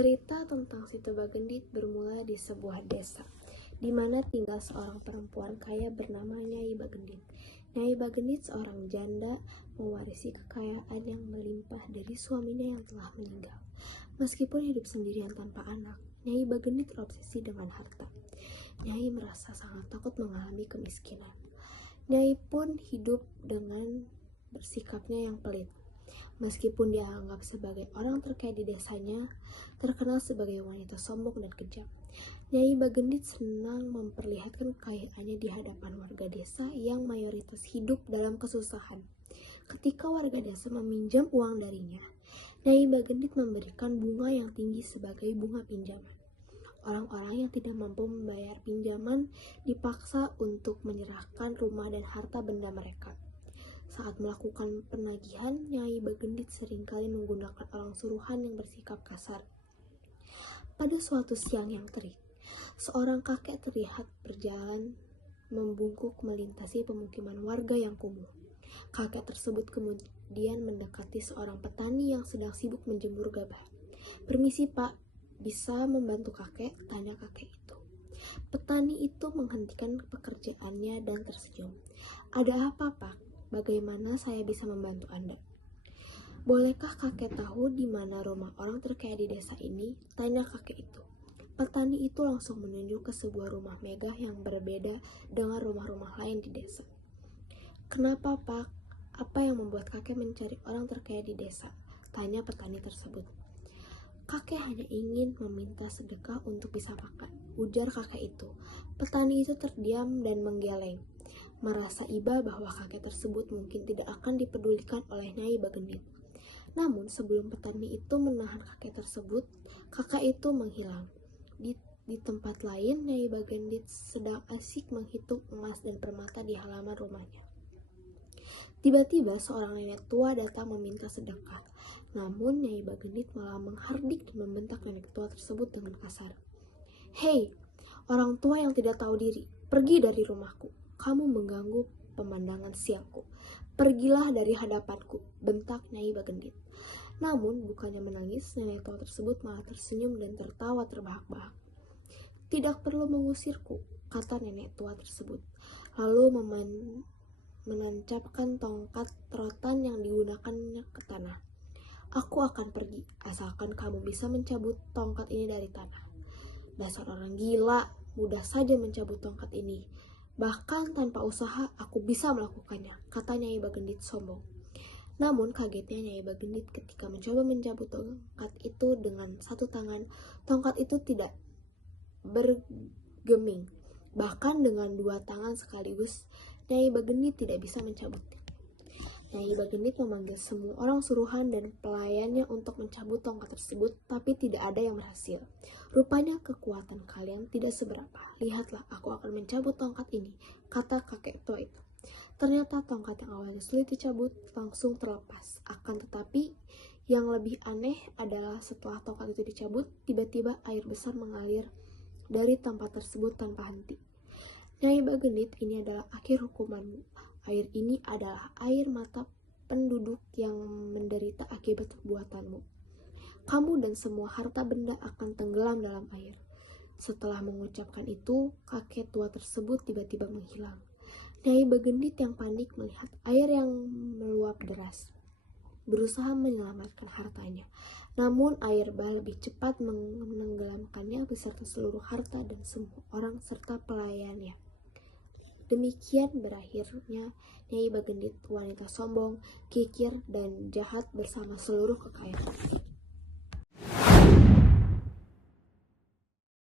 Cerita tentang si Bagendit bermula di sebuah desa, di mana tinggal seorang perempuan kaya bernama Nyai Bagendit. Nyai Bagendit seorang janda mewarisi kekayaan yang melimpah dari suaminya yang telah meninggal. Meskipun hidup sendirian tanpa anak, Nyai Bagendit terobsesi dengan harta. Nyai merasa sangat takut mengalami kemiskinan. Nyai pun hidup dengan bersikapnya yang pelit. Meskipun dia anggap sebagai orang terkaya di desanya, terkenal sebagai wanita sombong dan kejam. Nyai Bagendit senang memperlihatkan kekayaannya di hadapan warga desa yang mayoritas hidup dalam kesusahan. Ketika warga desa meminjam uang darinya, Nyai Bagendit memberikan bunga yang tinggi sebagai bunga pinjaman. Orang-orang yang tidak mampu membayar pinjaman dipaksa untuk menyerahkan rumah dan harta benda mereka. Saat melakukan penagihan, Nyai Bagendit seringkali menggunakan orang suruhan yang bersikap kasar. Pada suatu siang yang terik, seorang kakek terlihat berjalan membungkuk melintasi pemukiman warga yang kumuh. Kakek tersebut kemudian mendekati seorang petani yang sedang sibuk menjemur gabah. "Permisi Pak, bisa membantu kakek?" tanya kakek itu. Petani itu menghentikan pekerjaannya dan tersenyum. "Ada apa Pak? Bagaimana saya bisa membantu Anda?" "Bolehkah kakek tahu di mana rumah orang terkaya di desa ini?" tanya kakek itu. Petani itu langsung menunjuk ke sebuah rumah megah yang berbeda dengan rumah-rumah lain di desa. "Kenapa Pak? Apa yang membuat kakek mencari orang terkaya di desa?" tanya petani tersebut. "Kakek hanya ingin meminta sedekah untuk bisa makan," ujar kakek itu. Petani itu terdiam dan menggeleng, merasa iba bahwa kakek tersebut mungkin tidak akan dipedulikan oleh Nyai Bagendit. Namun sebelum petani itu menahan kakek tersebut, kakek itu menghilang. Di tempat lain, Nyai Bagendit sedang asik menghitung emas dan permata di halaman rumahnya. Tiba-tiba seorang nenek tua datang meminta sedekah. Namun Nyai Bagendit malah menghardik dan membentak nenek tua tersebut dengan kasar. "Hei, orang tua yang tidak tahu diri, pergi dari rumahku. Kamu mengganggu pemandangan siangku. Pergilah dari hadapanku," bentak Nyai Bagendit. Namun bukannya menangis, nenek tua tersebut malah tersenyum dan tertawa terbahak-bahak. "Tidak perlu mengusirku," kata nenek tua tersebut, lalu menancapkan tongkat rotan yang digunakannya ke tanah. "Aku akan pergi, asalkan kamu bisa mencabut tongkat ini dari tanah." "Dasar orang gila, mudah saja mencabut tongkat ini. Bahkan tanpa usaha aku bisa melakukannya," kata Nyai Bagendit sombong. Namun kagetnya Nyai Bagendit ketika mencoba mencabut tongkat itu dengan satu tangan, tongkat itu tidak bergeming. Bahkan dengan dua tangan sekaligus, Nyai Bagendit tidak bisa mencabutnya. Nyai Bagendit memanggil semua orang suruhan dan pelayannya untuk mencabut tongkat tersebut, tapi tidak ada yang berhasil. "Rupanya kekuatan kalian tidak seberapa. Lihatlah, aku akan mencabut tongkat ini," kata kakek tua itu. Ternyata tongkat yang awalnya sulit dicabut langsung terlepas. Akan tetapi, yang lebih aneh adalah setelah tongkat itu dicabut, tiba-tiba air besar mengalir dari tempat tersebut tanpa henti. "Nyai Bagendit, ini adalah akhir hukumanmu. Air ini adalah air mata penduduk yang menderita akibat perbuatanmu. Kamu dan semua harta benda akan tenggelam dalam air." Setelah mengucapkan itu, kakek tua tersebut tiba-tiba menghilang. Nyai Bagendit yang panik melihat air yang meluap deras, berusaha menyelamatkan hartanya. Namun air bah lebih cepat menenggelamkannya beserta seluruh harta dan semua orang serta pelayannya. Demikian berakhirnya Nyai Bagendit, wanita sombong, kikir, dan jahat bersama seluruh kekayaan.